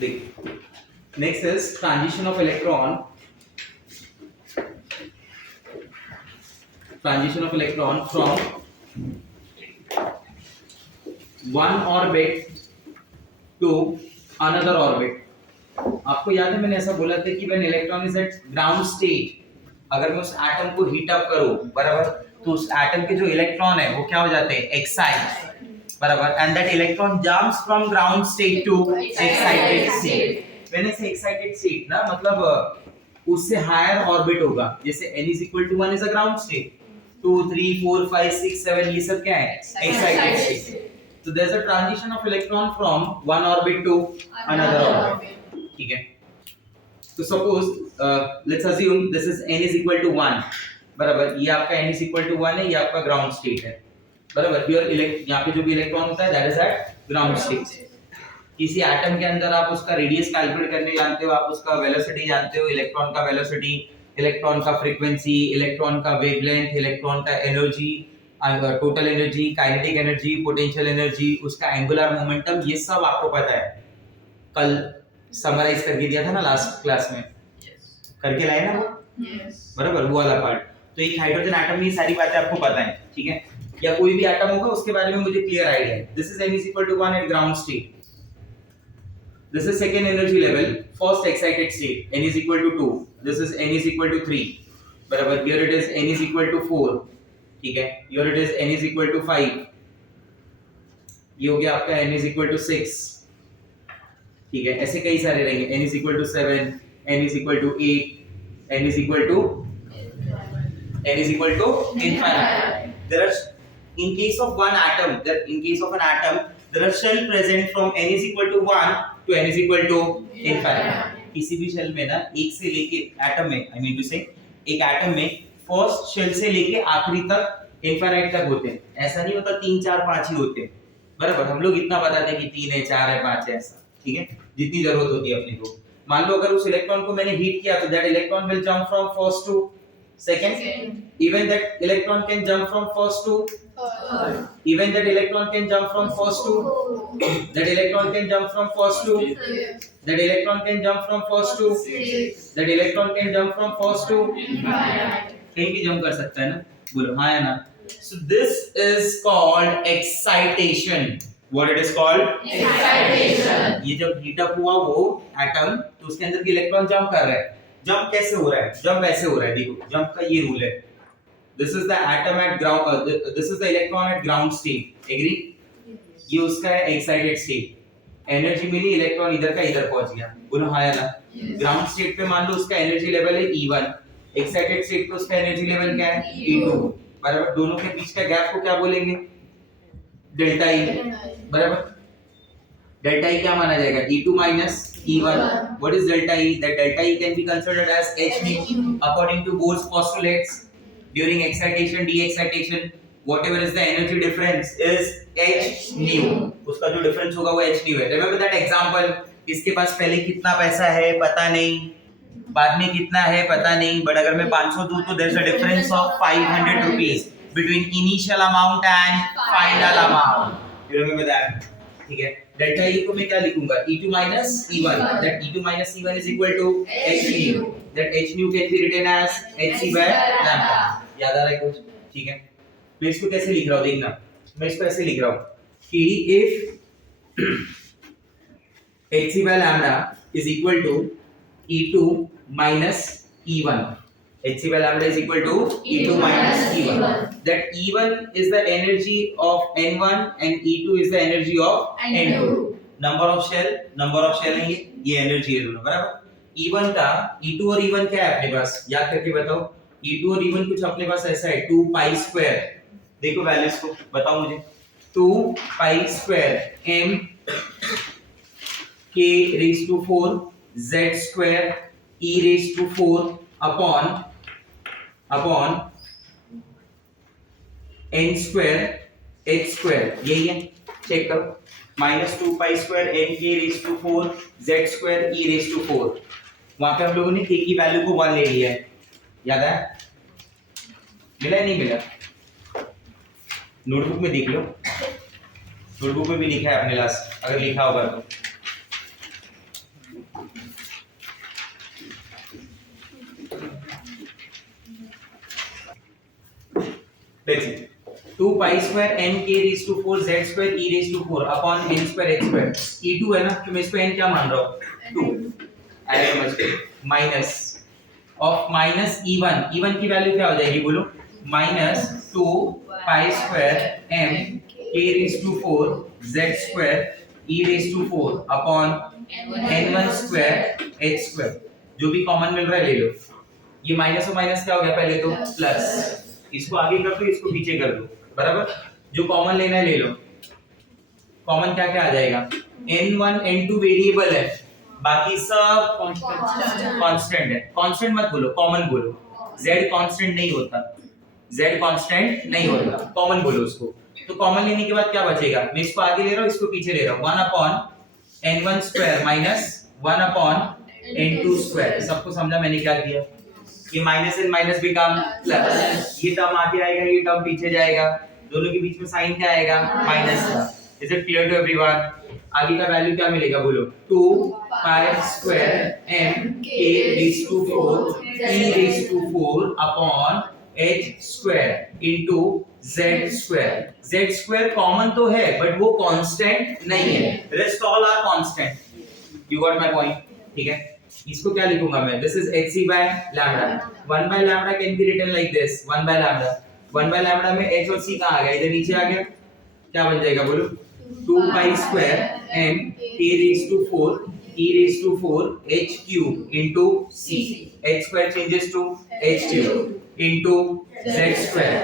देख, next is transition of electron from one orbit to another orbit. आपको याद है मैंने ऐसा बोला था कि when electron is at ground state, अगर मैं उस एटम को हीट अप करूं, बराबर, तो उस एटम के जो इलेक्ट्रॉन है वो क्या हो जाते हैं, एक्साइट, बराबर, and that electron jumps from ground state to excited state. When is excited state ना, मतलब उससे हायर ऑर्बिट होगा, जैसे n = 1 is a ground state, 2 3 4 5 6 7 ये सब क्या है, excited state. So there's a transition of electron from one orbit to another orbit. ठीक है, तो suppose let's assume this is n = 1, बराबर, ये आपका n = 1 है, ये आपका ग्राउंड स्टेट है, बराबर। यहाँ पे जो भी इलेक्ट्रॉन होता है that is at ground state. किसी एटम के अंदर आप उसका रेडियस कैलकुलेट करने जानते हो, आप उसका वेलोसिटी जानते हो, इलेक्ट्रॉन का वेलोसिटी, इलेक्ट्रॉन का फ्रीक्वेंसी, इलेक्ट्रॉन का वेवलेंथ, इलेक्ट्रॉन का energy, total energy, kinetic energy, potential energy, उसका एंगुलर मोमेंटम, ये सब आपको पता है। कल समराइज करके दिया था ना लास्ट क्लास में, करके लाए ना वो, बराबर, वो वाला पार्ट। तो एक हाइड्रोजन एटम में ये सारी बातें आपको पता है, ठीक है, या कोई भी एटम होगा उसके बारे में मुझे क्लियर आइडिया है। This is n = 1 eight ground state, this is second energy level, first excited state, n = 2, this is n = 3, बराबर, here it is n = 4, ठीक है, here it is n = 5, ये हो गया आपका n = 6, ठीक है, ऐसे कई सारे रहेंगे, n = 7, n = 8, n = infinite. There are, in case of one atom, in case of an atom, there are shell present from n = 1 to n = infinite. किसी भी शेल में ना, एक से लेके एटम में, आई मीन टू से, एक एटम में फर्स्ट शेल से लेके आखिरी तक इनफाइनाइट तक होते हैं। ऐसा नहीं होता 3 4 5 ही होते हैं, बराबर। हम लोग इतना बताते हैं कि 3 है, 4 है, 5 है, ऐसा, ठीक है, जितनी जरूरत होती है अपने को। मान लो अगर उस इलेक्ट्रॉन को मैंने हीट किया तो that electron will jump from first to second, even that electron can jump from first to third, even that electron can jump from first to that electron can jump from first to that electron can jump from first to that electron can jump from first to कहीं भी jump कर सकता है ना, बोलो हाँ या ना। So this is called excitation. What it is called? Excitation. ये जब हीट अप हुआ वो एटम, तो उसके अंदर के इलेक्ट्रॉन जंप कर रहा है। जंप कैसे हो रहा है? जंप ऐसे हो रहा है, देखो जंप का ये रूल है। This is the atom at ground, this is the electron at ground state, agree? ये उसका है एक्साइटेड स्टेट। एनर्जी मिली, इलेक्ट्रॉन इधर का इधर पहुंच गया, बोलो हाँ या ना। ग्राउंड स्टेट पे मान लो उसका एनर्जी लेवल है E1, एक्साइटेड स्टेट पे उसका एनर्जी लेवल क्या है, E2, बराबर। दोनों के बीच का गैप को क्या बोलेंगे? डेल्टा E, बराबर। डेल्टा E क्या माना जाएगा? E2 minus E1. What is delta E? That delta E can be considered as h nu according to Bohr's postulates. During excitation, de-excitation, whatever is the energy difference is h nu. उसका जो difference होगा वो h nu है। Remember that example? इसके पास पहले कितना पैसा है पता नहीं, बाद में कितना है पता नहीं, but अगर मैं 500 दूं तो there is a difference of 500 rupees between initial amount and final amount. You remember that? ठीक है। डेल्टा E को मैं क्या लिखूंगा? E2 minus E1. That E2 minus E1 is equal to h nu. That h nu can be written as hc by lambda. याद आ रहा है कुछ? ठीक है। मैं इसको कैसे लिख रहा हूँ देखना। मैं इसको ऐसे लिख रहा हूँ कि if hc by lambda is equal to E2 minus E1. hc by lambda is equal to E2 minus E1. That E1 is the energy of N1 and E2 is the energy of N2. Number of shell है ये energy है दोनों, बराबर। E1 का, E2 और E1 क्या है अपने पास, याद करके बताओ। E2 और E1 कुछ अपने पास ऐसा है 2 पाई स्क्वायर, देखो वैल्यूज को बताओ मुझे। 2 pi square m k raised to 4 z square e raised to 4 upon n square h square, यही है, चेक करो। -2 pi square n k raised to 4 z square e raised to 4। वहां पे हम लोगों ने k की वैल्यू को 1 ले लिया है, याद है? मिला नहीं मिला? नोटबुक में देख लो, नोटबुक में भी लिखा है अपने लास्ट, अगर लिखा होगा तो। Let's see. 2 pi square n k raised to 4 z square e raised to 4 upon n square h square. e2 है ना, तो मैं इसको n क्या मान रहा हूँ 2 आया समझ के माइनस ऑफ माइनस e1 की वैल्यू क्या हो जाएगी बोलो minus 2 pi square m k raised to 4 z square e raised to 4 upon n1 square h square. जो भी कॉमन मिल रहा है ले लो. ये माइनस और माइनस क्या हो गया पहले तो प्लस, इसको आगे कर दो इसको पीछे कर दो बराबर. जो कॉमन लेना है ले लो. कॉमन क्या क्या आ जाएगा n1 n2 वेरिएबल है, बाकी सब कांस्टेंट है. कांस्टेंट मत बोलो कॉमन बोलो. z कांस्टेंट नहीं होता, z कांस्टेंट नहीं होता, कॉमन बोलो उसको. तो कॉमन लेने के बाद क्या बचेगा, मैं इसको आगे ले रहा हूँ इसको पीछे ले रहा हूँ. 1 upon n1 square minus 1 upon n2 square. सबको समझा मैंने क्या किया. ये minus and minus become plus, ये टर्म आगे आएगा ये टर्म पीछे जाएगा, दोनों के बीच में साइन क्या आएगा माइनस का. Is it clear to everyone. आगे का वैल्यू क्या मिलेगा बोलो 2 pi square m k raised to 4 e raised to 4 upon h square into z square. z square common तो है बट वो कांस्टेंट नहीं है, rest all are constant. You got my point. ठीक है, इसको क्या लिखूंगा मैं, this is hc by lambda. 1 by lambda can be written like this 1 by lambda. 1 by lambda में h और c कहां आ गया, इधर नीचे आ गया. क्या बन जाएगा बोलो 2 pi square m k raised to 4 e raised to 4 h cube into c. h square changes to h cube into z square.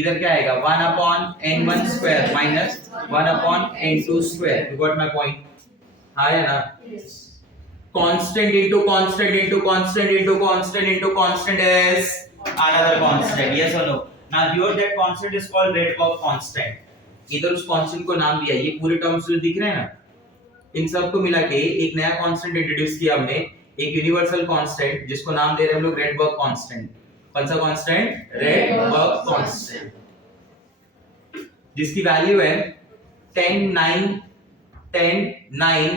इधर क्या आएगा 1 upon n1 square minus 1 upon n2 square. You got my point. आया ना. Constant into constant into constant into constant into constant is another constant. Yes or no? Now here that constant is called Rydberg constant. इधर उस constant को नाम दिया. ये पूरे terms जो दिख रहे हैं ना, इन सब को मिला के एक नया कांस्टेंट इंट्रोड्यूस किया हमने, एक यूनिवर्सल कांस्टेंट जिसको नाम दे रहे हैं हम लोग रेडबर्ग कांस्टेंट. कौन सा कांस्टेंट, रेडबर्ग कांस्टेंट, जिसकी वैल्यू है 10 9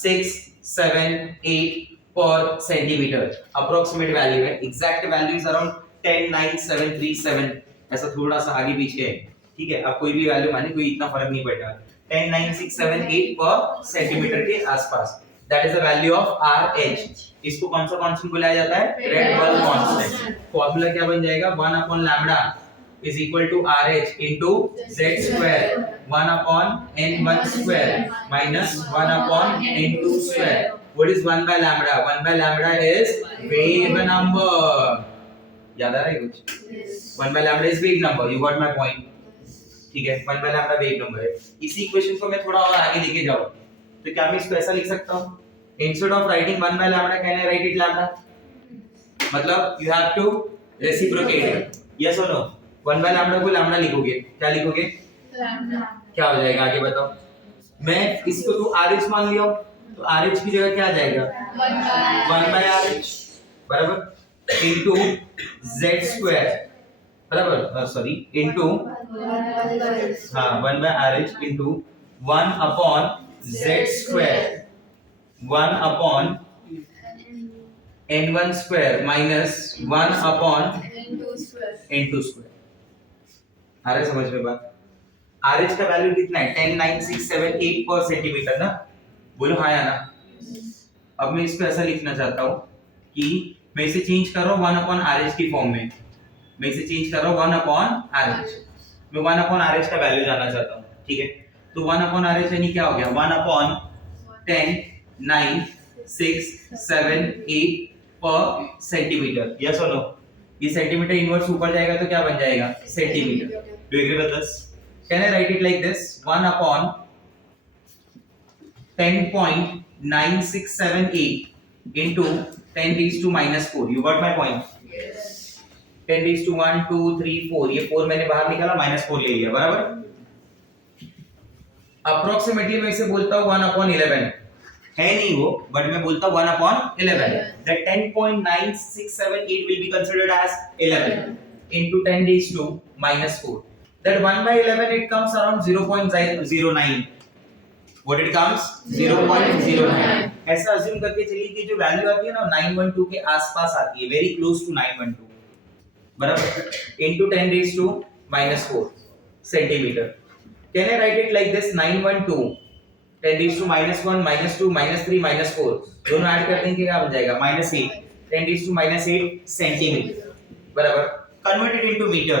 6 7 8 पर सेंटीमीटर. अप्रोक्सीमेट वैल्यू है, एग्जैक्ट वैल्यू इज अराउंड 10 9 7 3 7. ऐसा थोड़ा सा आगे पीछे है. ठीक है, आप कोई भी वैल्यू माने, कोई इतना फर्क नहीं पड़ता. 10 9 6 7 8 पर सेंटीमीटर के आसपास. That is the value of RH. इसको कौन सा कांस्टेंट बुलाया जाता है, रेडबर्ग कांस्टेंट. फॉर्मूला क्या बन जाएगा 1 upon lambda is equal to RH into z square 1 upon n1 square minus 1 upon n2 square. What is 1 by lambda? 1 by lambda is wave number. याद आ रहा है कुछ? 1 by lambda is wave number. You got my point. ठीक है, 1 by lambda wave number है. इसी equation को मैं थोड़ा और आगे लेके जाऊं तो क्या मैं इसको ऐसा लिख सकता हूं, instead of writing 1 by lambda can I write it lambda? मतलब you have to reciprocate it. Yes or no? 1 by lambda को lambda लिखोगे, क्या लिखोगे lambda. क्या हो जाएगा आगे बताओ. मैं इसको तो RH मान लिया तो RH की जगह क्या आ जाएगा 1 by RH बराबर into z square बराबर sorry into 1 by RH into 1 upon z square 1 upon n1 square minus 1 upon n2 square. आ रहा है समझ में बात. RH का वैल्यू कितना है 10 9 6 7 8 पर सेंटीमीटर ना. बोलो हाँ या ना. अब मैं इसको ऐसा लिखना चाहता हूँ कि मैं इसे चेंज कर रहा हूँ 1 अपॉन RH की फॉर्म में. मैं इसे चेंज कर रहा हूँ 1 अपॉन RH. मैं 1 अपॉन RH का वैल्यू जानना चाहता हूँ. ठीक है, तो 1 अपॉन RH यानी क्या हो गया 1 अपॉन 10 9 6 7 8 पर सेंटीमीटर. यस और नो. ये सेंटीमीटर इनवर्स ऊपर जाएगा तो क्या बन जाएगा centimetre. Do you agree with this? Can I write it like this 1 अपॉन 10.9678 into 10 raised to minus 4. You got my point? Yes. 10 raised to 1 2 3 4. ये 4 मैंने बाहर निकाला -4 ले लिया बराबर. अप्रोक्सीमेटली मैं इसे बोलता हूँ 1 अपॉन 11 है नहीं वो, बट मैं बोलता हूँ 1 upon 11. That 10.9678 will be considered as 11 into 10 raised to minus 4. That 1 by 11 it comes around 0.09. What it comes? 0.09. ऐसा अज्यूम करके चलिए कि जो वैल्यू आती है ना 912 के आसपास आती है, वेरी क्लोज टू 912, बराबर, into 10 raised to minus 4 centimeter. Can I write it like this? 912 10 raised to minus 1 minus 2 minus 3 minus 4 दोनों ऐड कर देंगे, क्या बन जाएगा? minus 8 10 raised to minus 8 centimeter, बराबर. Convert it into meter.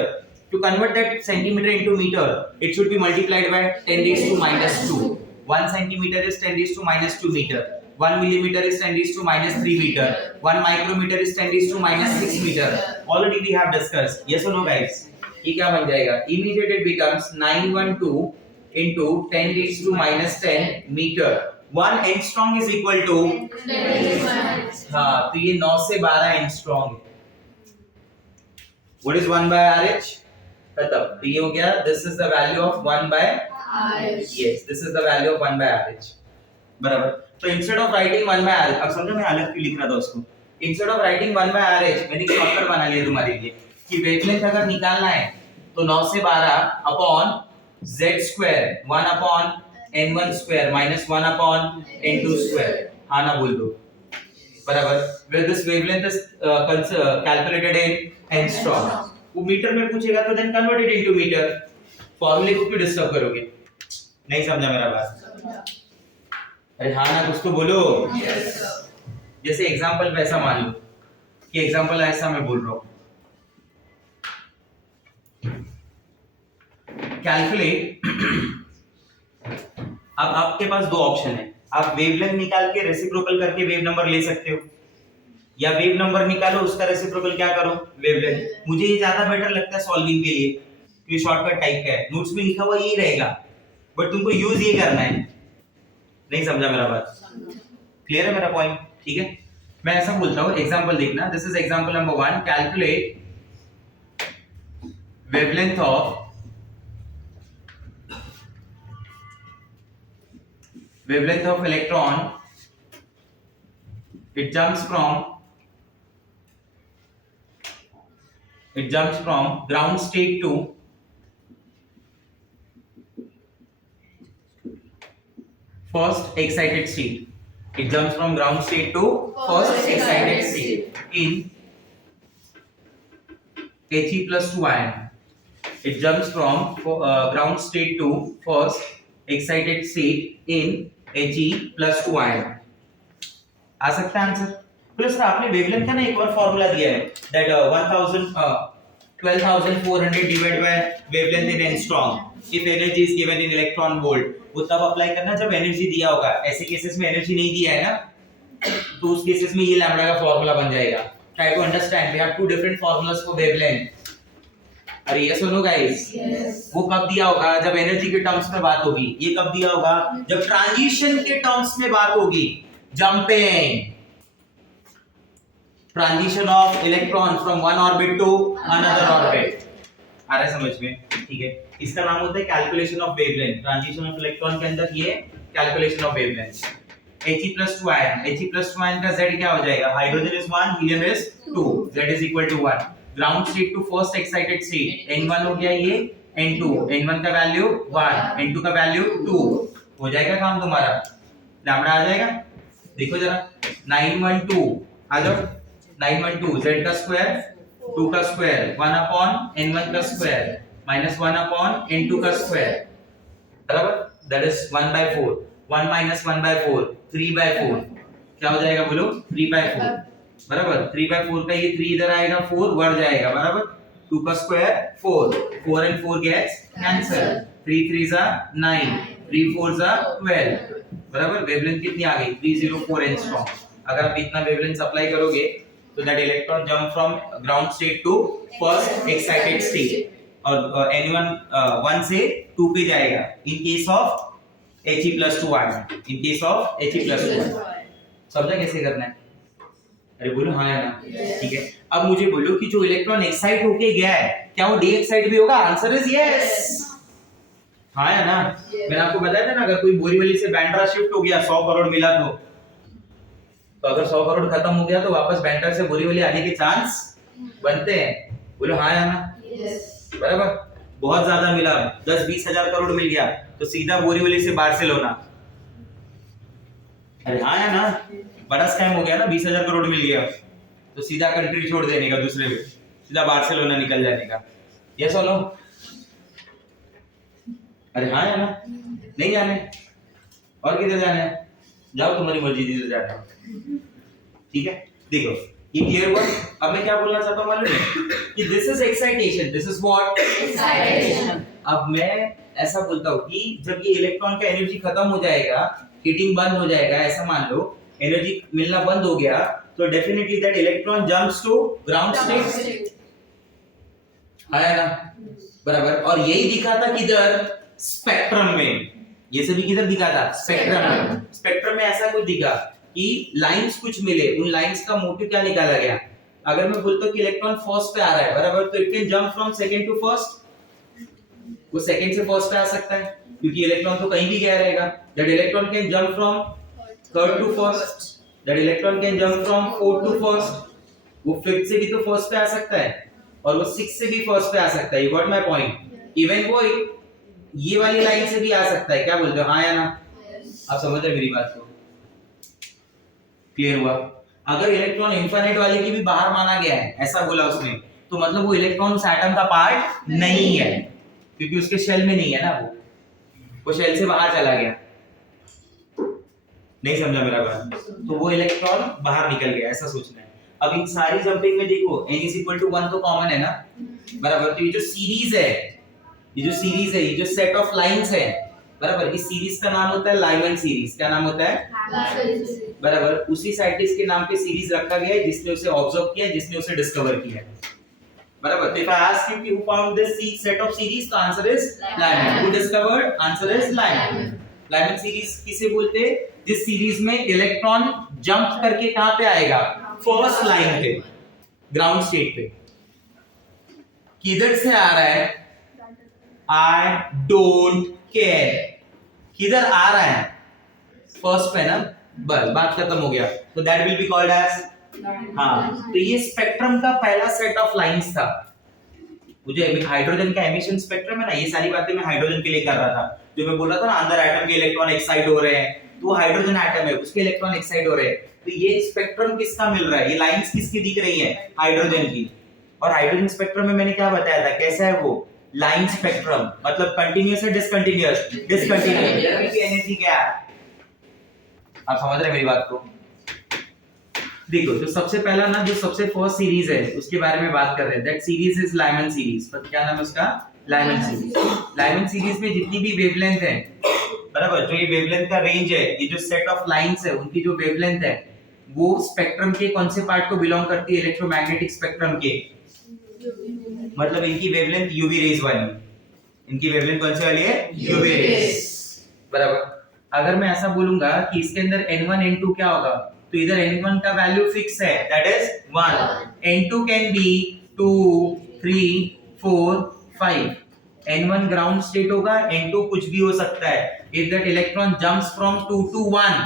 To convert that centimeter into meter, it should be multiplied by 10 raised to minus 2. 1 centimeter is 10 raised to minus 2 meter. 1 millimeter is 10 raised to minus 3 meter. 1 micrometer is 10 raised to minus 6 meter. Already we have discussed. Yes or no, guys? ये क्या बन जाएगा? Immediately it becomes 912 into 10 raised to minus 10 meter. 1 angstrom is equal to, हाँ, तो ये 9 से 12 angstrom है. What is 1 by RH? खत्म. तो ये हो गया. This is the value of 1 by RH. Yes, this is the value of 1 by RH. बराबर. तो instead of writing 1 by RH, अब समझो मैं अलग क्यों लिख रहा था उसको. Instead of writing 1 by RH, मैंने एक शॉर्टकट बना लिया तुम्हारे लिए कि वेवलेंथ अगर निकालना है तो 9 से 12 upon z square 1 upon n1 square minus 1 upon n2 square. हाँ ना बोल दो. बराबर. Where this wavelength is calculated in angstrom. वो मीटर में पूछेगा तो then convert it into metre. फॉर्मूले को क्यों डिस्टर्ब करोगे? नहीं समझा मेरा बात? अरे हाँ ना, कुछ तो बोलो. जैसे एग्जांपल पे ऐसा मान लो कि एग्जांपल ऐसा मैं बोल रहा हूँ, कैलकुलेट. अब आपके पास दो ऑप्शन है. आप वेवलेंथ निकाल के रेसिप्रोकल करके वेव नंबर ले सकते हो, या वेव नंबर निकालो उसका रेसिप्रोकल क्या करो, वेवलेंथ. मुझे ये ज्यादा बेटर लगता है सॉल्विंग के लिए, ये शॉर्टकट टाइप का है. नोट्स में लिखा हुआ यही रहेगा, बट तुमको यूज ये करना है. नहीं समझा मेरा बात? क्लियर है मेरा पॉइंट? ठीक है, मैं ऐसा बोलता हूँ. एग्जांपल देखना. This is example number 1. Calculate wavelength of electron. It jumps from ground state to first excited state. It jumps from ground state to first excited state in He plus 2 ion. It jumps from ground state to first excited state in He plus 2 ion. आ सकता है answer? तो sir आपने wavelength का ना एक और formula दिया है, that 12,400 divide by wavelength in angstrom if energy is given in electron volt. वो तब अप्लाई करना जब एनर्जी दिया होगा. ऐसे केसेस में एनर्जी नहीं दिया है ना, तो उस केसेस में ये लैम्बडा का फार्मूला बन जाएगा. Try to understand. We have two different formulas for wavelength. अरे यस सुनो गाइस, वो कब दिया होगा? जब एनर्जी के टर्म्स में बात होगी. ये कब दिया होगा? जब ट्रांजिशन के टर्म्स में बात होगी. Jumping, transition of electron from one orbit to another orbit. आ रहा है समझ में? ठीक है, इसका नाम होता है calculation of wavelength. Transition of electron के अंदर ये calculation of wavelength. He+2 ion. He+2 ion का Z क्या हो जाएगा? Hydrogen is 1, helium is 2. Z is equal to 1. Ground state to first excited state. N1 हो गया ये, N2. N1 का वैल्यू 1, N2 का वैल्यू 2. हो जाएगा काम तुम्हारा. लैम्बडा आ जाएगा. देखो जरा 912 आ जाओ. 912 z का स्क्वायर 2 का स्क्वायर 1 अपॉन n1 का स्क्वायर माइनस 1 अपॉन n2 का स्क्वायर, बराबर. That is 1/4. 1 माइनस 1/4 3/4. क्या हो जाएगा बोलो? 3/4. बराबर. 3/4 का ये 3 इधर आएगा, 4 बढ़ जाएगा, बराबर. 2 का square 4. 4 and 4 gets cancel. 3 3s are 9. 3 4s are 12. बराबर. वेवलेंथ कितनी आ गई? 304 एंगस्ट्रॉम. अगर आप इतना वेवलेंथ अप्लाई करोगे तो that electron jump from ground state to first excited state, और N1 1 से 2 पे जाएगा in case of He+2 ion. In case of He+2 ion. समझा कैसे करना है? अरे बोलो हाँ है ना? ठीक है. अब मुझे बोलो कि जो इलेक्ट्रॉन एक्साइट होके गया है, क्या वो डी एक्साइट भी होगा? Answer is yes. हाँ है ना? मैंने आपको बताया था ना, अगर कोई बोरीवली से बैंड्रा शिफ्ट हो गया, 100 करोड़ मिला तो अगर 100 करोड़ खत्म हो गया तो वापस बैंड्रा से बोरीवली आने के चांस बनते हैं. बोलो हाँ है ना? बराबर. बहुत ज्यादा मिला, 10-20 हजार करोड़ मिल गया तो सीधा बोरीवली से बार्सिलोना. अरे हाँ है ना, बड़ा स्कैम हो गया ना, 20,000 करोड़ मिल गया तो सीधा कंट्री छोड़ देने का, दूसरे पे सीधा बार्सिलोना निकल जाने का। यस और नो? अरे हाँ है ना, नहीं जाने और किधर जाना है, जाओ तुम्हारी मर्जी जिधर जाना है। ठीक है, देखो ये क्लियर हुआ। अब मैं क्या बोलना चाहता हूँ मालूम है कि this is excitation, this is what excitation. अब मैं ऐसा बोलता हूँ कि जब ये इलेक्ट्रॉन का एनर्जी खत्म हो जाएगा, हीटिंग बंद हो जाएगा, ऐसा मान लो एनर्जी मिलना बंद हो गया, तो definitely that electron jumps to ground state, है ना, बराबर। और यही दिखा था किधर, स्पेक्ट्रम में, ये सभी किधर दिखा था, स्पेक्ट्रम में। स्पेक्ट्रम में ऐसा कुछ दिखा कि लाइंस कुछ मिले, उन लाइंस का मोटिव क्या निकाला गया। अगर मैं बोलता हूं कि इलेक्ट्रॉन फर्स्ट पे आ रहा है, बराबर, तो it can jump from second to first, वो सेकंड से फर्स्ट पे आ सकता है क्योंकि इलेक्ट्रॉन तो कहीं भी गया रहेगा। That electron can jump from third to first, that electron can jump from fourth to first, वो फिफ्थ से भी तो फर्स्ट पे आ सकता है और वो सिक्स से भी फर्स्ट पे आ सकता है। You got my point. Even वो ये वाली लाइन से भी आ सकता है। क्या बोलते हो, हाँ या ना? आप समझ रहे मेरी बात को? क्लियर हुआ? अगर इलेक्ट्रॉन इनफिनिट वाले की भी बाहर माना गया है, ऐसा बोला उसने, तो मतलब वो इलेक्ट्रॉन उस एटम का पार्ट नहीं है क्योंकि उसके शेल में नहीं है ना, वो शेल से बाहर चला गया। नहीं समझा मेरा बात? तो वो इलेक्ट्रॉन बाहर निकल गया, ऐसा सोचना है। अब इन सारी जंपिंग में देखो n is equal to 1 तो कॉमन है ना, बराबर। तो ये जो सीरीज है, ये जो सेट ऑफ लाइंस है, बराबर, इस सीरीज का नाम होता है लाइमन सीरीज। क्या नाम होता है, बराबर। उसी साइंटिस्ट के नाम पे सीरीज रखा गया है जिसने उसे ऑब्जर्व किया, जिसने उसे डिस्कवर किया, बराबर। तो if I ask you who found this set of series, the answer is Lyman. Who discovered? Answer is Lyman. Lyman series किसे बोलते हैं? जिस सीरीज में इलेक्ट्रॉन जंप करके कहां पे आएगा, फर्स्ट लाइन पे, ग्राउंड स्टेट पे। किधर से आ रहा है, आई डोंट केयर, किधर आ रहा है, फर्स्ट पे ना, बस बात खत्म हो गया। तो that will be called as, हाँ। तो ये स्पेक्ट्रम का पहला सेट ऑफ लाइंस था। मुझे हाइड्रोजन का एमिशन स्पेक्ट्रम है ना, ये सारी बातें मैं हाइड्रोजन के लिए कर रहा था। जो मैं बोल रहा था ना, अंदर एटम के इलेक्ट्रॉन एक्साइट हो रहे हैं, तो हाइड्रोजन एटम है, उसके इलेक्ट्रॉन एक्साइट हो रहे हैं। तो ये स्पेक्ट्रम किसका मिल रहा है, ये लाइंस किसकी दिख रही है, हाइड्रोजन की। और हाइड्रोजन स्पेक्ट्रम में मैंने क्या बताया था, कैसा है वो लाइन स्पेक्ट्रम, मतलब कंटीन्यूअस है डिसकंटीन्यूअस, डिसकंटीन्यूअस की एनर्जी क्या है। आप समझ रहे हैं मेरी बात को? देखो, जो सबसे पहला ना, जो सबसे फर्स्ट सीरीज है उसके बारे में बात कर रहे हैं। That series is Lyman series. पर क्या नाम है उसका, लाइमन सीरीज। लाइमन सीरीज में जितनी भी वेवलेंथ है, बराबर, जो ये वेवलेंथ का रेंज है, ये जो सेट ऑफ लाइंस है उनकी जो वेवलेंथ है, वो स्पेक्ट्रम के कौन से पार्ट को बिलोंग करती है, इलेक्ट्रोमैग्नेटिक स्पेक्ट्रम के। मतलब इनकी वेवलेंथ यूवी रेज वाली, इनकी वेवलेंथ कौन सी वाली है, यूवी रेज, बराबर। अगर मैं ऐसा बोलूंगा कि इसके अंदर n1 n2 क्या होगा, तो इधर n1 का वैल्यू फिक्स है, that is 1, n2 can be 2 3 4 5, n1 ground state होगा, n2 कुछ भी हो सकता है। If that electron jumps from 2 to 1,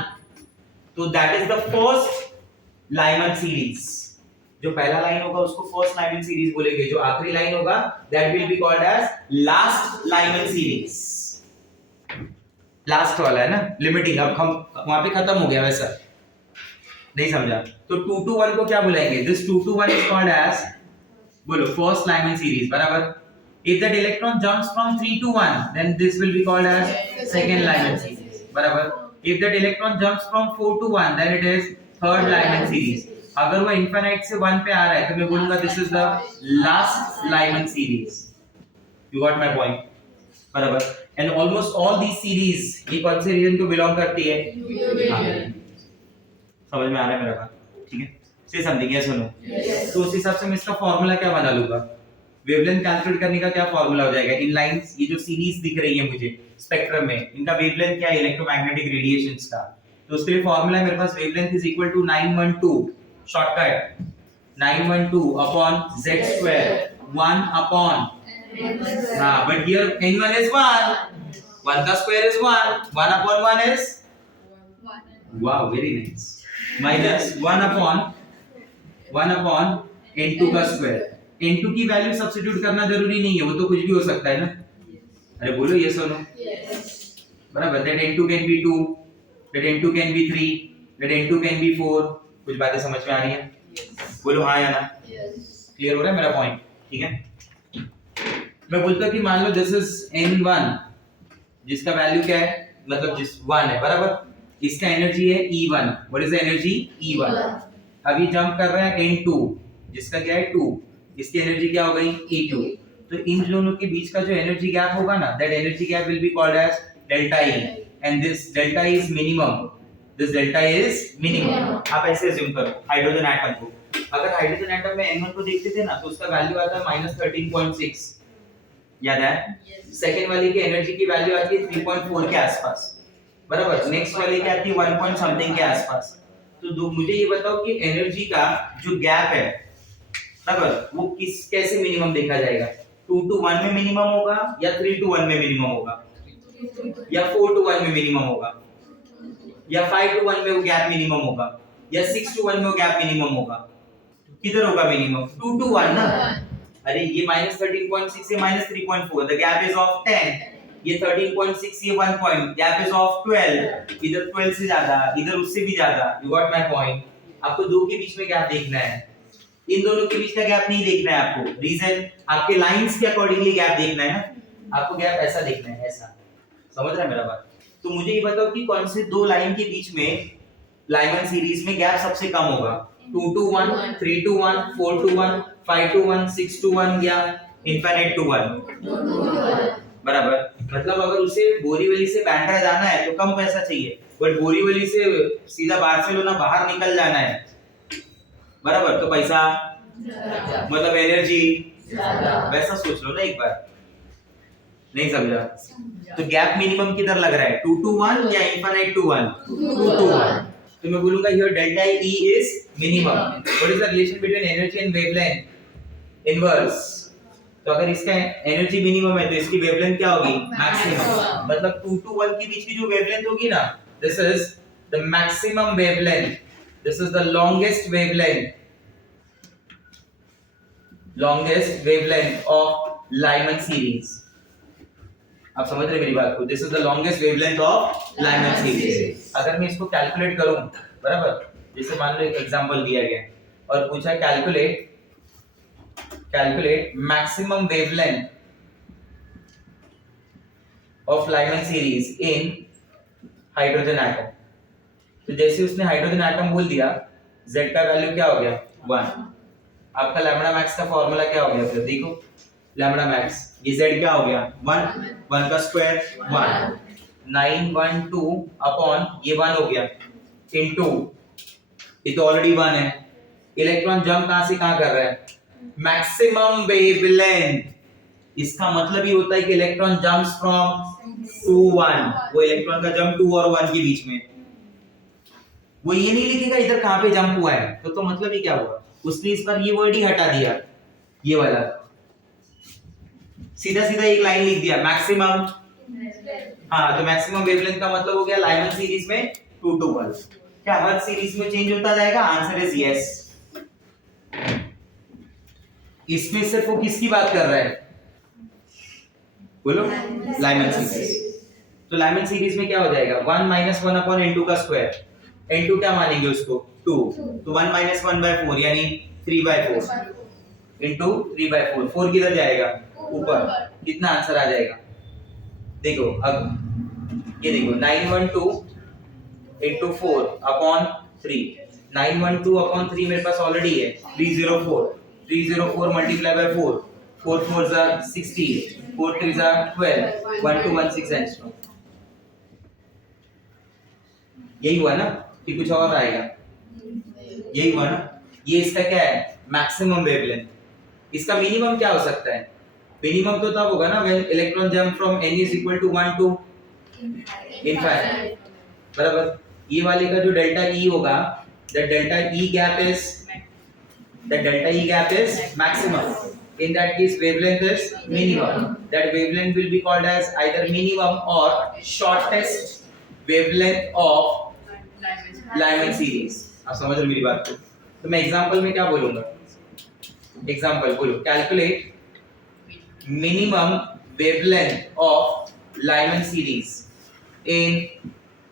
तो that is the first Lyman series. जो पहला लाइन होगा उसको फर्स्ट लाइमन सीरीज बोलेंगे, जो आखिरी लाइन होगा that will be called as last Lyman series. Last वाला है ना, लिमिटिंग, अब हम वहां पे खत्म हो गया, वैसा नहीं समझा। तो 2 to 1 को क्या बुलाएंगे, this 2 to 1 is called as, बोलो, फर्स्ट लाइमन सीरीज, बराबर। If that electron jumps from 3 to 1, then this will be called as second Lyman series, बराबर। If that electron jumps from 4 to 1, then it is third Lyman series. अगर वो infinite से 1 पे आ रहा है तो मैं बोलूंगा this is the last Lyman series. You got my point, बराबर। And almost all these series ये कौन से रीजन को बिलोंग करती है, समझ में आ रहा है मेरा बात? ठीक है, से समझिए, यस सुनो। तो उस हिसाब से मैं इसका फार्मूला क्या बना लूंगा, वेवलेंथ कैलकुलेट करने का क्या फार्मूला हो जाएगा। इन लाइंस, ये जो सीरीज दिख रही है मुझे स्पेक्ट्रम में, इनका वेवलेंथ क्या है, इलेक्ट्रोमैग्नेटिक रेडिएशंस का। तो उसके लिए फार्मूला है मेरे पास, wavelength is equal to 912, shortcut 912 upon z square 1 upon, हां, बट हियर n1 इज 1 का square is 1 upon 1 is 1, wow, very nice, minus 1 upon n2 का स्क्वायर। n2 की वैल्यू सब्स्टिट्यूट करना जरूरी नहीं है, वो तो कुछ भी हो सकता है ना। अरे बोलो यस और नो, बराबर। That n2 can be 2, that n2 can be 3, that N2 can be 4। कुछ बातें समझ में आ रही हैं? बोलो हाँ या ना? क्लियर हो रहा है मेरा पॉइंट? ठीक है, मैं बोलता हूँ कि मान लो दिस इज N1 जिसका वैल्यू क्या है, मतलब जिस 1 है बराबर, इसका एनर्जी है E1। What is the energy? E1। अभी जंप कर रहा है N2 जिसका क्या है 2, इसकी एनर्जी क्या हो गई? E2। तो इन दोनों के बीच का जो एनर्जी गैप होगा ना, that energy gap will be called as delta E, and this delta is minimum. This delta is minimum. आप ऐसे अज्यूम करो हाइड्रोजन एटम को, अगर हाइड्रोजन एटम में N1 को देखते थे ना तो उसका वैल्यू आता है -13.6, याद है? सेकंड वाले की एनर्जी की वैल्यू आती है 3.4 के आसपास बराबर, नेक्स्ट वाले की आती है 1 पॉइंट समथिंग के आसपास। तो मुझे ये बताओ कि एनर्जी का जो गैप है बराबर, वो कैसे मिनिमम देखा जाएगा? 2 to 1 में मिनिमम होगा, या 3 to 1 में मिनिमम होगा, या 4 to 1 में मिनिमम होगा, या 5 to 1 में वो गैप मिनिमम होगा, या 6 to 1 में वो गैप मिनिमम होगा? किधर होगा मिनिमम? 2 to 1 ना। अरे ये -13.6 से -3.4, द गैप इज ऑफ 10। ये 13.6, ये 1 पॉइंट, गैप इज ऑफ 12। इधर 12 से ज्यादा, इधर उससे भी ज्यादा। You got my point? आपको दो के बीच में गैप देखना है, इन दोनों के बीच का गैप नहीं देखना है आपको। रीजन, आपके लाइंस के अकॉर्डिंगली गैप देखना है ना, आपको गैप ऐसा देखना है, ऐसा। समझ रहा है मेरा बात? तो मुझे ये बताओ कि कौन से दो लाइन के बीच में लाइमन सीरीज में गैप सबसे कम होगा? 2 to 1, 3 to 1, 4 to 1, 5 to 1, 6 to 1, या infinite to 1? बराबर। मतलब अगर उसे बोरीवली से बांद्रा जाना है तो कम पैसा चाहिए, बट बोरीवली से सीधा बार्सिलोना बाहर निकल जाना है बराबर, तो पैसा मतलब एनर्जी वैसा सोच लो ना एक बार। नहीं समझा? तो गैप मिनिमम किधर लग रहा है? 2 to 1 या infinite to 1? 2 to 1। तो मैं बोलूंगा here delta E is minimum। What is the relation between energy and wavelength? Inverse। तो अगर इसका एनर्जी मिनिमम है तो इसकी वेवलेंथ क्या होगी? मैक्सिमम। मतलब 2 to 1 के बीच की जो वेवलेंथ होगी ना, this is the maximum wavelength, this is the longest wavelength of Lyman series. आप समझ रहे मेरी बात को? This is the longest wavelength of Lyman series. अगर मैं इसको कैलकुलेट करूं बराबर, जैसे मान लो एक एग्जांपल दिया गया और पूछा calculate maximum wavelength of Lyman series in hydrogen atom. तो जैसे उसने हाइड्रोजन एटम बोल दिया, z का वैल्यू क्या हो गया? 1। आपका लैम्बडा मैक्स का फॉर्मूला क्या हो गया? फिर देखो लैम्बडा मैक्स, ये z क्या हो गया? 1 का स्क्वायर 1, 912 अपॉन ये 1 हो गया इनटू, ये तो ऑलरेडी 1 है। इलेक्ट्रॉन जंप कहां से कहां कर रहा है? Maximum wavelength. इसका मतलब ये होता है कि इलेक्ट्रॉन जंप्स फ्रॉम 2 1, वो इलेक्ट्रॉन का जंप 2 और 1 के बीच में। वो ये नहीं लिखेगा इधर कहां पे जंप हुआ है, तो मतलब ये क्या हुआ? उसने इस बार ये वर्ड ही हटा दिया, ये वाला, सीधा सीधा एक लाइन लिख दिया मैक्सिमम। हाँ, तो मैक्सिमम वेवलेंथ का मतलब हो गया लाइमन सीरीज में 2 to 1। क्या हर सीरीज में चेंज होता जाएगा? Answer is yes. इसमें सिर्फ वो किसकी बात कर रहा है? बोलो, लाइमन सीरीज। तो लाइमन सीरीज में क्या हो जाएगा? 1 - 1 अपॉन n2 का स्क्वायर। n2 क्या मानेंगे उसको? 2। तो 1 - 1/4 यानी 3/4 इनटू 3/4। 4 किधर जाएगा? ऊपर। कितना आंसर आ जाएगा? देखो अब ये देखो 912 इनटू 4 अपॉन 3। 912 अपॉन 3 मेरे पास ऑलरेडी है 304। 304 multiply by 4, 4 4s are 16, 4 3s are 12, 1 2 1 6 and यही हुआ ना कि कुछ और आएगा? यही हुआ ना। ये इसका क्या है? Maximum wavelength. इसका मिनिमम क्या हो सकता है? मिनिमम तो तब होगा ना when electron jump from n is equal to 1 to infinite बराबर। ये वाले का जो डेल्टा E होगा, the delta E gap is maximum. In that case wavelength is minimum. That wavelength will be called as either minimum or shortest wavelength of Lyman series. आप समझ रहे मेरी बात को? तो मैं एग्जांपल में क्या बोलूंगा? एग्जांपल बोलो, calculate minimum wavelength of Lyman series in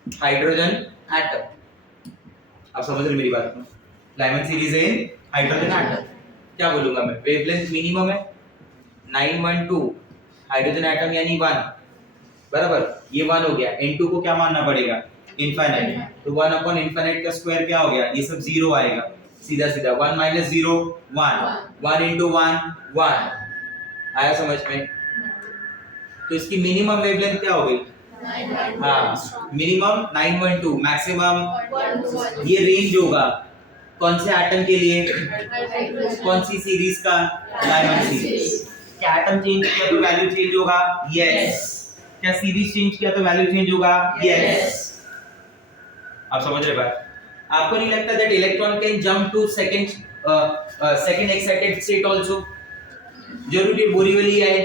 hydrogen atom। आप समझ रहे मेरी बात को? Lyman series in hydrogen atom, क्या बोलूंगा मैं, वेवलेंथ मिनिमम है 912 हाइड्रोजन एटम यानी 1, बराबर, ये 1 हो गया। N2 को क्या मानना पड़ेगा, इनफाइनाइट, तो 1 अपॉन इनफाइनाइट का स्क्वायर क्या हो गया, ये सब 0 आएगा, सीधा सीधा 1 माइनस 0 1, 1 into 1 1, आया समझ में? तो इसकी मिनिमम वेवलेंथ क्या हो गई, हाँ मिनिमम 912, मैक्सिमम, ये रेंज होगा कौन से एटम के लिए, कौन सी सीरीज का, लाइमन सीरीज। क्या एटम चेंज किया तो वैल्यू चेंज होगा, यस। क्या सीरीज चेंज किया तो वैल्यू चेंज होगा, यस। आप समझ रहे बात? आपको नहीं लगता that electron can jump to second second excited state also? जरूरी बोरीवली है,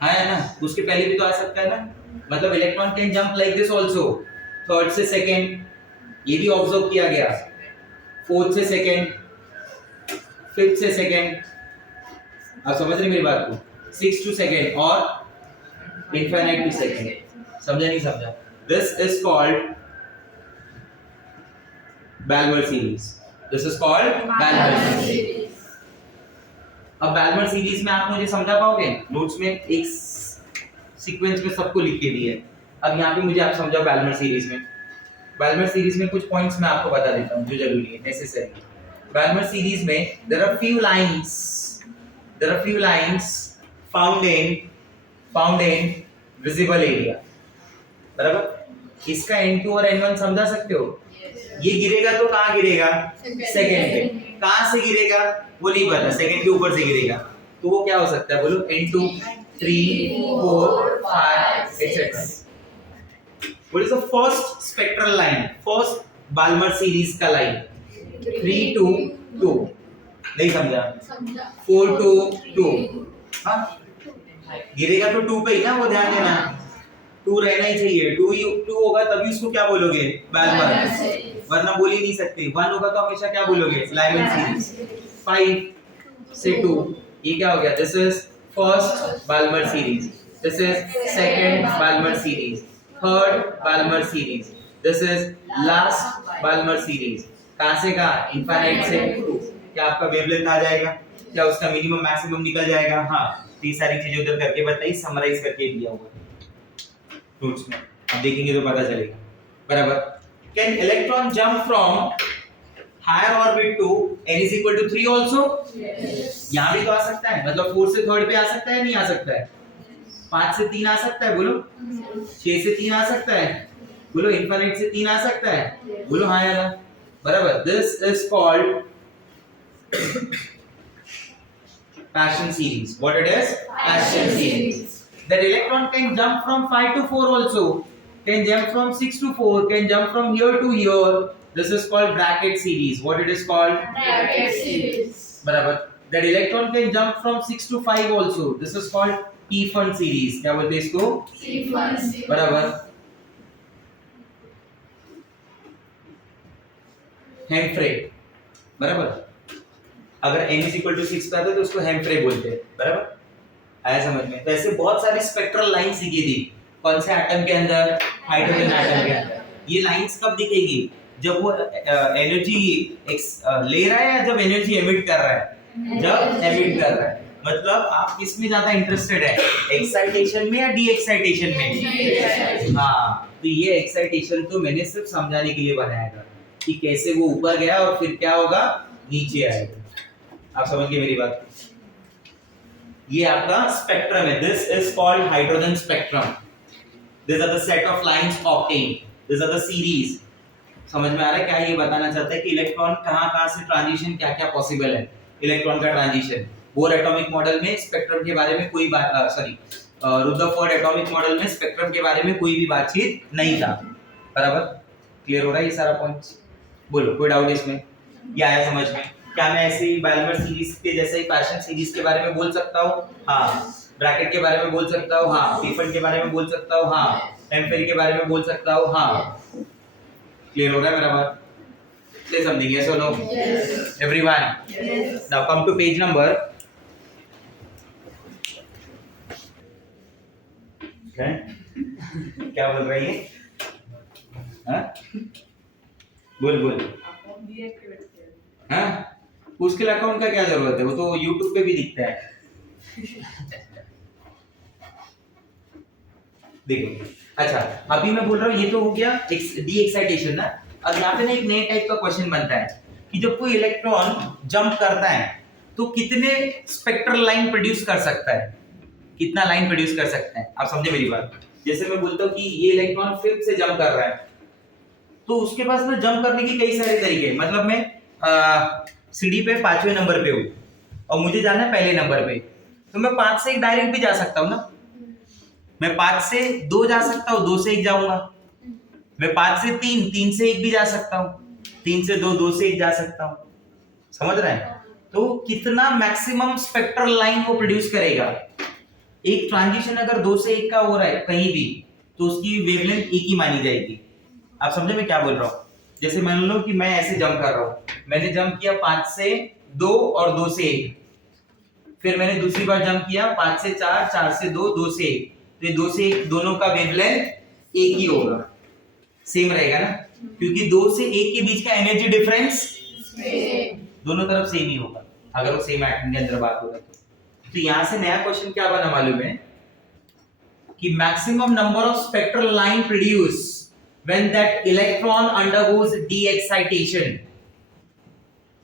हाँ है ना, उसके पहले भी तो आ सकता है ना, मतलब electron can jump like this also, third से सेकंड, ये भी ऑब्जर्व किया गया, फोर्थ से सेकंड, फिफ्थ से सेकंड, आप समझ रहे मेरी बात को, 6 टू सेकंड और इनफाइनाइट टू सेकंड, समझा नहीं समझा? This is called Balmer series, this is called Balmer series. अब बैल्मर सीरीज में आप मुझे समझा पाओगे? नोट्स में एक सीक्वेंस में सबको लिख के दिए, अब यहाँ पे मुझे आप समझाओ बैल्मर सीरीज में। बैल्मर सीरीज में कुछ पॉइंट्स मैं आपको बता देता हूँ जो जरूरी है, नेसेसरी। बैल्मर सीरीज में there are few lines found in visible area, बराबर। इसका N2 और N1 समझा सकते हो? ये गिरेगा तो कहाँ गिरेगा, सेकंड पे। कहाँ से गिरेगा वो नहीं पता, सेकंड के ऊपर से गिरेगा, तो वो क्या हो सकता है बोलो, N2 3 4 5 etc. What is the first spectral line, first Balmer series का line? 3 2 2, नहीं समझा? 4 2 2, हाँ गिरेगा तो 2 पे ही ना, वो ध्यान देना, 2 रहना ही चाहिए, 2 होगा तभी उसको क्या बोलोगे, बैल्मर, वरना बोल ही नहीं सकते। 1 होगा तो हमेशा क्या बोलोगे, लाइमन सीरीज। 5 से 2, ये क्या हो गया, this is first Balmer series, this is second Balmer series, third Balmer series, this is last Balmer series. कहां से कहां, इनफाइनाइट से 2। क्या आपका वेवलेंथ आ जाएगा, क्या उसका मिनिमम मैक्सिमम निकल जाएगा? हाँ, ये सारी चीजें उधर करके बताई, समराइज करके दिया हुआ नोट्स में, अब देखेंगे तो पता चलेगा, बराबर। Can electron jump from higher orbit to n is equal to 3 also? यहां भी तो आ सकता है, मतलब 4 से थर्ड पे आ सकता है, नहीं आ सकता है? 5 से 3 आ सकता है, बोलो। 6 से 3 आ सकता है, बोलो। इनफाइनाइट से 3 आ सकता है, बोलो हाँ या ना, बराबर। This is called Paschen series. What it is? Paschen series. That electron can jump from 5 to 4 also, can jump from 6 to 4, can jump from here to here. This is called bracket series. What it is called? Bracket series. बराबर। That electron can jump from 6 to 5 also. This is called P-fund series. क्या बोलते हैं इसको? P-fund series. बराबर। हेम्फ्रे, बराबर। अगर n is equal to 6 पे आता है तो उसको हेम्फ्रे बोलते हैं, बराबर। आया समझ में? तो ऐसे बहुत सारी स्पेक्ट्रल लाइंस दिखी थी, कौन से एटम के अंदर, हाइड्रोजन एटम के अंदर। ये लाइंस कब दिखेगी, जब वो एनर्जी ले रहा है या जब एनर्जी एमिट कर रहा है, जब एमिट कर रहा है। मतलब आप किस में ज्यादा इंटरेस्टेड है, एक्साइटेशन में या डी एक्साइटेशन में? हाँ, तो ये एक्साइटेशन तो मैंने सिर्फ समझाने के लिए बनाया था कि कैसे वो ऊपर गया और फिर क्या होगा, नीचे आएगा। आप समझ गए मेरी बात? ये आपका स्पेक्ट्रम है, this is called hydrogen spectrum. This are the set of lines obtained, this are the series. समझ में आ रहा है क्या ये बताना चाहता है कि इलेक्ट्रॉन कहां-कहां से ट्रांजिशन क्या-क्या पॉसिबल है, इलेक्ट्रॉन का ट्रांजिशन। बोर एटॉमिक मॉडल में स्पेक्ट्रम के बारे में कोई बात, सॉरी रुदरफोर्ड एटॉमिक मॉडल में स्पेक्ट्रम के बारे में कोई भी बातचीत नहीं था, बराबर। क्लियर हो रहा है ये सारा पॉइंट्स? बोलो, कोई डाउट इसमें? ये आया समझ में? क्या मैं ऐसे ही बैल्मर सीरीज के जैसे ही पैशन सीरीज के बारे में बोल सकता हूँ? हाँ। ब्रैकेट के बारे में बोल सकता हूँ? हाँ। पीफन के बारे में बोल सकता हूँ? हाँ। एम्फेरी के बारे में बोल सकता हूँ? हाँ। क्लियर हो रहा है मेरा बात? Say something, yes or no? Yes. Everyone? Yes. Now come to page number. क्या बोल रही है? हाँ? बोल बोल। हाँ, उसके लिए अकाउंट का क्या जरूरत है, वो तो यूट्यूब पे भी दिखता है। देखो अच्छा, अभी मैं बोल रहा हूँ ये तो हो गया डी एक्साइटेशन ना। अब यहाँ पे ना एक नए टाइप का क्वेश्चन बनता है कि जब कोई इलेक्ट्रॉन जंप करता है तो कितने स्पेक्ट्रल लाइन प्रोड्यूस कर सकता है, कितना लाइन प्रोड्यूस कर सकता है। आप समझे मेरी बात। जैसे मैं बोलता हूँ कि ये इलेक्ट्रॉन 5th से जंप कर रहा है, तो उसके पास ना जंप करने के कई सारे तरीके हैं। मतलब मैं सीढ़ी पे 5वें नंबर पे हूँ और मुझे जाना है पहले नंबर पे, तो मैं 5 से 1 डायरेक्ट भी जा सकता हूँ ना। मैं 5 से 2 जा सकता हूँ, 2 से 1 जाऊंगा। मैं 5 से 3, 3 से 1 भी जा सकता हूँ, 3 से 2, 2 से 1 जा सकता हूँ। समझ रहे हैं? तो कितना मैक्सिमम स्पेक्ट्रल लाइन वो प्रोड्यूस करेगा। एक ट्रांजिशन अगर 2 से 1 का हो रहा है कहीं भी, तो उसकी वेवलेंथ एक ही मानी जाएगी। आप समझे मैं क्या बोल रहा हूँ? जैसे मान लो कि मैं ऐसे जंप कर रहा हूँ, मैंने जंप किया 5 से 2 और 2 से 1, फिर मैंने दूसरी बार जंप किया 5 से 4, 4 से 2, 2 से 1, तो ये 2 से 1 दोनों का वेवलेंथ एक ही होगा, सेम रहेगा ना, क्योंकि 2 से 1 के बीच का एनर्जी डिफरेंस दोनों तरफ सेम ही होगा अगर वो सेम एटम के अंदर बात होगा तो यहां से नया क्वेश्चन क्या बना मालूम है कि maximum number of spectral line produce when that electron undergoes de-excitation,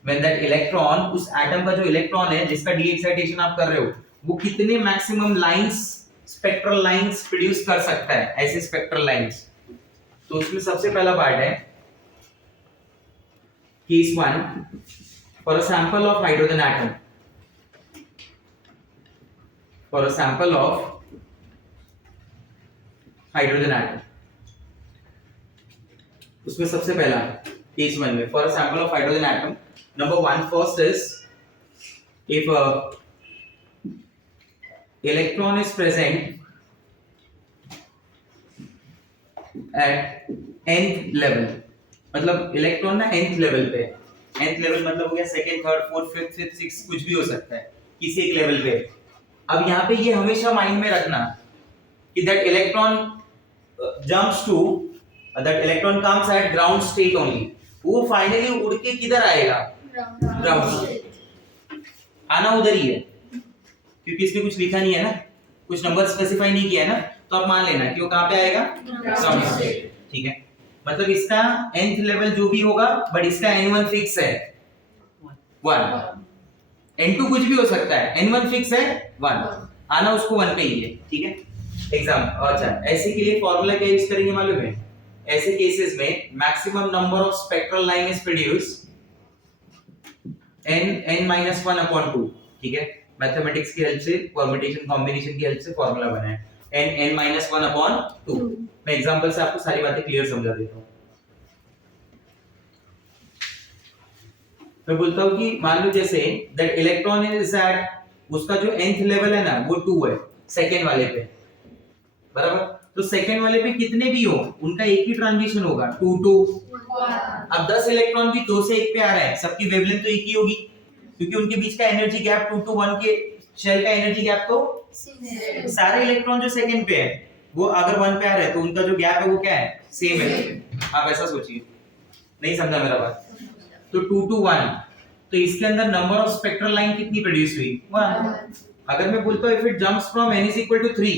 when that electron, उस एटम का जो इलेक्ट्रॉन है जिसका de-excitation आप कर रहे हो, वो कितने maximum lines, spectral lines produce कर सकता है, ऐसे स्पेक्ट्रल लाइंस। तो उसमें सबसे पहला पार्ट है case 1, for a sample of hydrogen atom, for a sample of hydrogen atom, उसमें सबसे पहला केस 1 में for a sample of hydrogen atom, number 1 first is if electron is present eight nth level, मतलब electron ना nth level पे, nth level मतलब हो गया second, third, fourth, fifth, sixth, sixth, कुछ भी हो सकता है किसी एक लेवल पे। अब यहाँ पे ये हमेशा माइंड में रखना कि that electron jumps to, that electron comes at ground state only, वो फाइनली उड़ के किधर आएगा, ग्राउंड स्टेट। आना उधर ही है क्योंकि इसमें कुछ लिखा नहीं है ना, कुछ नंबर स्पेसिफाई नहीं किया है ना, तो आप मान लेना कि वो कहां पे आएगा, ग्राउंड स्टेट। ठीक है, मतलब इसका nth लेवल जो भी होगा, बट इसका n1 फिक्स है 1, n2 कुछ भी हो सकता है, n1 फिक्स है 1, आना उसको 1 पे ही है। ठीक है, एग्जाम। अच्छा, ऐसे के लिए फॉर्मूला क्या यूज करेंगे मालूम है? ऐसे केसेस में maximum number of spectral line is produce n-1/2। ठीक है, मैथमेटिक्स की हेल्प से, परम्यूटेशन कॉम्बिनेशन की हेल्प से फॉर्मूला बना है n-1/2। मैं एग्जांपल से आपको सारी बातें क्लियर समझा देता हूं। मैं बोलता हूं कि मान लो जैसे दैट इलेक्ट्रॉन इज एट, उसका जो nth लेवल है ना वो 2 है सेकंड वाले पे, बराबर। तो सेकंड वाले पे कितने भी हो उनका एक ही ट्रांजिशन होगा 2 to 1। अब 10 इलेक्ट्रॉन भी 2 से 1 पे आ रहे हैं, सबकी वेवलेंथ तो एक ही होगी क्योंकि उनके बीच का एनर्जी गैप 2 to 1 के शेल का एनर्जी गैप तो सारे इलेक्ट्रॉन जो सेकंड पे है वो अगर 1 पे आ रहे हैं तो उनका जो गैप है वो क्या है, सेम है। आप ऐसा सोचिए, नहीं समझा मेरा बात? तो 2 to 1, तो इसके अंदर नंबर ऑफ स्पेक्ट्रल लाइन कितनी प्रोड्यूस हुई, 1। अगर मैं बोलता हूं if it jumps from n = 3,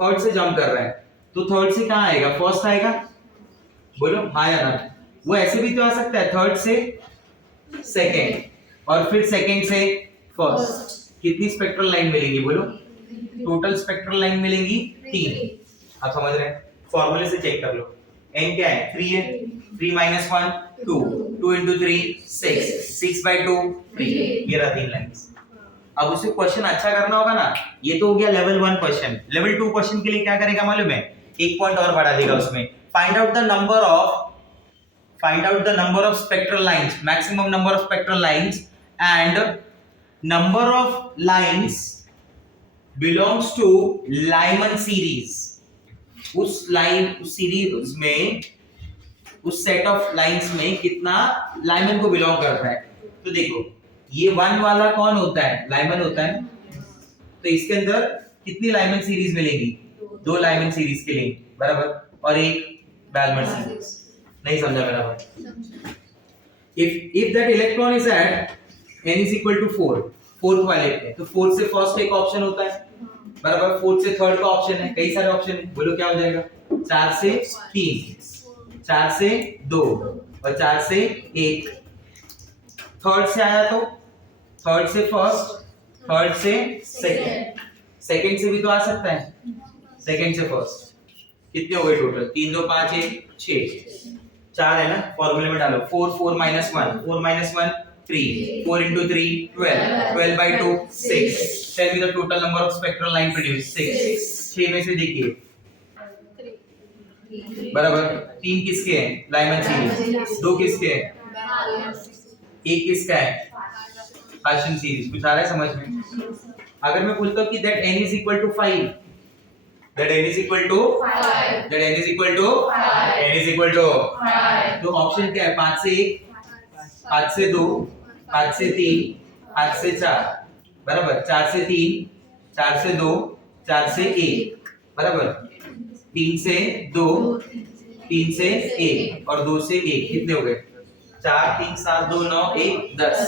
third से जंप कर रहा है, तो थर्ड से कहां आएगा, फर्स्ट आएगा, बोलो हाँ या ना। वो ऐसे भी तो आ सकता है, थर्ड से सेकंड और फिर सेकंड से फर्स्ट। कितनी स्पेक्ट्रल लाइन मिलेंगी बोलो, टोटल स्पेक्ट्रल लाइन मिलेंगी 3। आप समझ रहे हैं? फॉर्मूले से चेक कर लो, n क्या है, 3 है, 3 - 1 2, 2 × 3 6, 6/2 3, ये रहा 3 लाइंस। अब उसे क्वेश्चन अच्छा करना होगा ना, ये तो हो गया लेवल 1 क्वेश्चन। लेवल 2 क्वेश्चन के लिए क्या करेगा मालूम है, एक पॉइंट और बढ़ा देगा उसमें, find out the number of spectral lines, maximum number of spectral lines and number of lines belongs to Lyman series. उस सीरीज में, उस सेट ऑफ लाइंस में कितना लाइमन को बिलोंग करता है। तो देखो ये 1 वाला कौन होता है, लाइमन होता है, तो इसके अंदर कितनी लाइमन सीरीज मिलेगी, 2 लाइमन सीरीज के लिए, बराबर, और एक बैलमर सीरीज। नहीं समझा मेरा बात? if that electron is at n is equal to 4, fourth वाले पे, तो फोर्थ से फर्स्ट एक ऑप्शन होता है बराबर, फोर्थ से थर्ड का ऑप्शन है, कई सारे ऑप्शन है, बोलो क्या हो जाएगा, 4 से 3, 4 से 2 और 4 से 1। थर्ड से आया तो थर्ड से फर्स्ट, थर्ड से सेकंड, सेकंड से भी तो आ सकता है, सेकंड से फर्स्ट। कितने हो गए टोटल, 3 2 5 1 6, 4 है ना, फॉर्मूले में डालो, 4 4 -1, 4 -1 3, 4 into 3 12, 12 by 2 6, tell me the total number of spectral line produced, 6, 6 में से देखिए बराबर, 3 किसके हैं, लाइमन सीरीज, 2 किसके हैं, 1 किसका है, पार्शियल सीरीज। कुछ आ रहा है समझ में? अगर मैं बोलता हूँ कि that n is equal to 5, that n is equal to 5, that n is equal to 5, n is equal to 5, तो ऑप्शन क्या है, 5 से 1, 5 से 2, 5 से 3, 5 से 4 बराबर, 4 से 3, 4 से 2, 4 से 1 बराबर, 3 से 2, 3 से 1 और 2 से 1, कितने हो गए, 4 3 7 2 9 1 10,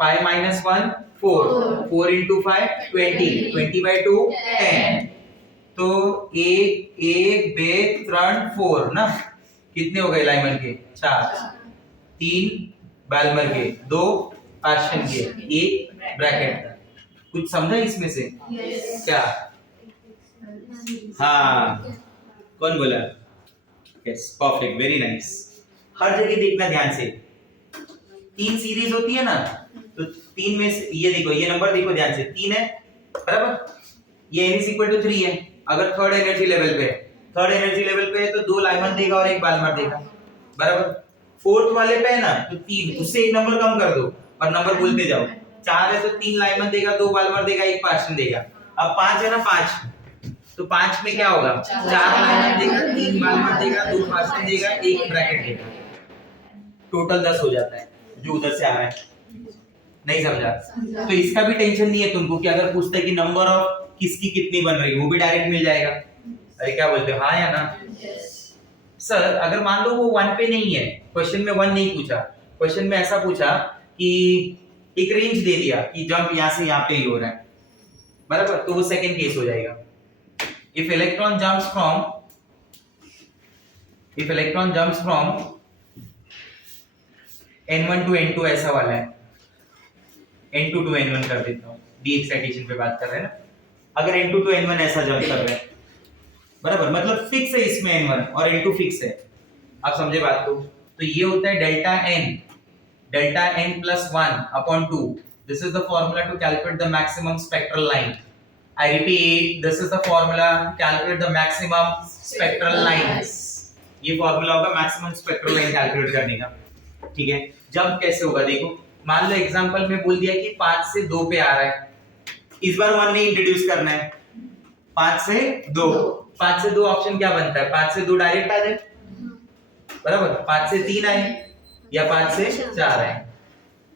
5 minus 1 4, 4 into 5 20, 20 by 2 10, तो 1 1 2 3 4 ना, कितने हो गए लाइमन के, 4, 3 बाल्मर के, 2 पार्शियल के, 1 ब्रैकेट का। कुछ समझा इसमें से? yes. क्या? हाँ, कौन बोला? Yes, perfect, very nice. हर जगह देखना ध्यान से, 3 सीरीज होती है ना, तो 3 में से ये देखो, ये नंबर देखो ध्यान से, 3 है बराबर, ये n is equal to 3 है। अगर थर्ड एनर्जी लेवल पे, थर्ड एनर्जी लेवल पे है तो 2 लाइमन देगा और 1 बाल्मर देगा बराबर। फोर्थ वाले पे है ना, तो 3, उससे एक नंबर कम कर दो और नंबर बोलते जाओ, 4 है तो 3 लाइमन देगा, 2 बाल्मर देगा, 1 पार्शियल देगा। अब 5 है ना, 5, तो 5 में क्या होगा, 4 लाइमन देगा, 3 बाल्मर देगा, 2 पार्शियल देगा, 1 ब्रैकेट देगा, टोटल 10 हो जाता है जो उधर से आ रहा है। नहीं समझा? तो इसका भी टेंशन नहीं है तुमको कि अगर पूछता है कि नंबर ऑफ किसकी कितनी बन रही है, वो भी डायरेक्ट मिल जाएगा। अरे क्या बोलते हो, हाँ या ना? सर अगर मान लो वो 1 पे नहीं है, क्वेश्चन में 1 नहीं पूछा, क्वेश्चन में ऐसा पूछा कि एक रेंज दे दिया कि जंप यहाँ से यहाँ पे ही हो रहा है बराबर, तो वो सेकंड केस हो जाएगा। If electron jumps from n1 to n2, ऐसा वाला है, n2 to n1 कर देता हूँ, डी एक्साइटेशन पे बात कर रहे हैं ना। अगर n2 to n1 ऐसा जंप कर रहे हैं बराबर, मतलब फिक्स है इसमें n1 और n2 फिक्स है, आप समझे बात को? तो ये होता है delta n plus 1 upon 2। This is the formula to calculate the maximum spectral line. I repeat, this is the formula to calculate the maximum spectral lines. ये फॉर्मूला होगा मैक्सिमम स्पेक्ट्रल लाइन कैलकुलेट करने का, ठीक है। Jump कैसे होगा देखो, मान लो एग्जांपल में बोल दिया कि 5 से 2 पे आ रहा है, इस बार 1 नहीं इंट्रोड्यूस करना है, 5 से 2, 5 से 2 ऑप्शन क्या बनता है, 5 से 2 डायरेक्ट आ जाए बराबर, 5 से 3 आए या 5 से 4 आए,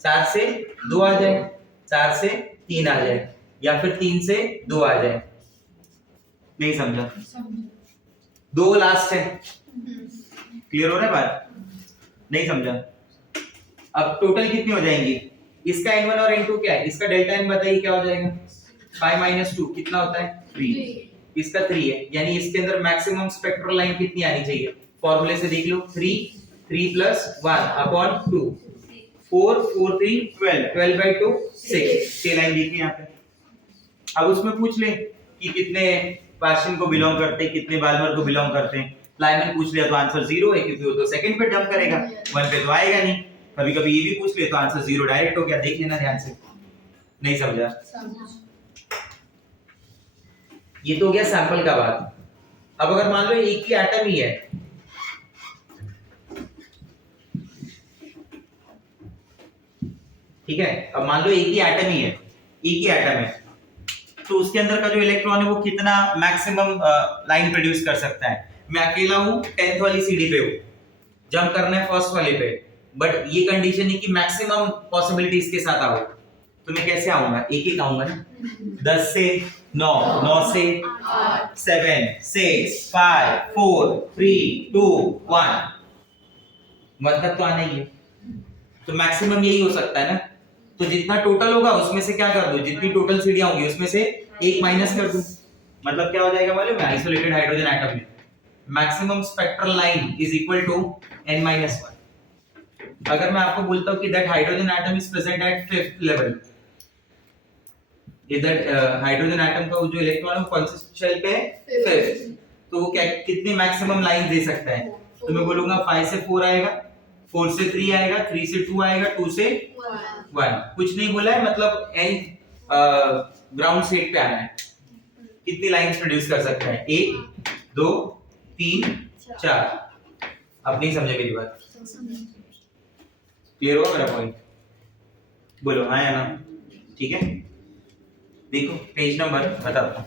4 से 2 आ जाए, 4 से 3 आ जाए या फिर 3 से 2 आ जाए। नहीं समझा? 2 लास्ट है, क्लियर हो रहा है बात? नहीं समझा? अब टोटल कितनी हो जाएंगी, इसका n1 और n2 क्या है, इसका डेल्टा n बताइए क्या हो जाएगा, 5 - 2 कितना होता है, 3, इसका 3 है, यानी इसके अंदर मैक्सिमम स्पेक्ट्रल लाइन कितनी आनी चाहिए, फॉर्मूले से देख लो, 3 plus 1 upon 2, 4 4 3 12, 12 by 2 6, 6 लाइन देखिए यहाँ पे। अब उसमें पूछ ले कि कितने पार्शियल को बिलोंग करते हैं, कितने बाल्मर को बिलोंग करते हैं, लाइमन पूछ लिया तो आंसर 0 है, क्योंकि वो तो सेकंड पे जंप करेगा, 1 पे तो आएगा नहीं। कभी कभी ये भी पूछ ले तो आंसर 0 डायरेक्ट हो गया, देख लेना ध्यान से। नहीं समझा? ये तो हो गया सैंपल का बात। अब अगर मान लो एक ही एटम ही है, ठीक है, अब मान लो एक ही एटम है, तो उसके अंदर का जो इलेक्ट्रॉन है वो कितना मैक्सिमम लाइन प्रोड्यूस कर सकता है। मैं अकेला हूं 10th वाली सीढ़ी पे हूं, जंप करना है फर्स्ट वाले पे, बट ये कंडीशन है कि मैक्सिमम पॉसिबिलिटीज के साथ आओ, तो मैं कैसे आऊंगा, एक आऊंगा ना, 10 से 9, 9 से 7 6 5 4 3 2 1 मतलब तो आना ही है, तो मैक्सिमम यही हो सकता है ना। तो जितना टोटल होगा उसमें से क्या कर दो, जितनी टोटल सीढ़ियां होंगी उसमें से एक माइनस कर दूं। मतलब क्या हो जाएगा मालूम है, आइसोलेटेड हाइड्रोजन एटम में maximum spectral line is equal to n-1। अगर मैं आपको बोलता हूं कि that hydrogen atom is present at fifth level, इधर हाइड्रोजन एटम का जो इलेक्ट्रॉन है कौन से शेल पे है, फिफ्थ, तो वो क्या कितनी मैक्सिमम लाइन दे सकता है, तो मैं बोलूंगा 5 से 4 आएगा, 4 से 3 आएगा, 3 से 2 आएगा, 2 से 1। कुछ नहीं बोला है, मतलब n ग्राउंड स्टेट पे आना है। कितनी लाइंस प्रोड्यूस कर सकता है, 1 2 3 4। अब नहीं समझे मेरी बात, क्लियर हुआ मेरा पॉइंट? बोलो हाँ या ना, ठीक है। देखो पेज नंबर बताता हूँ।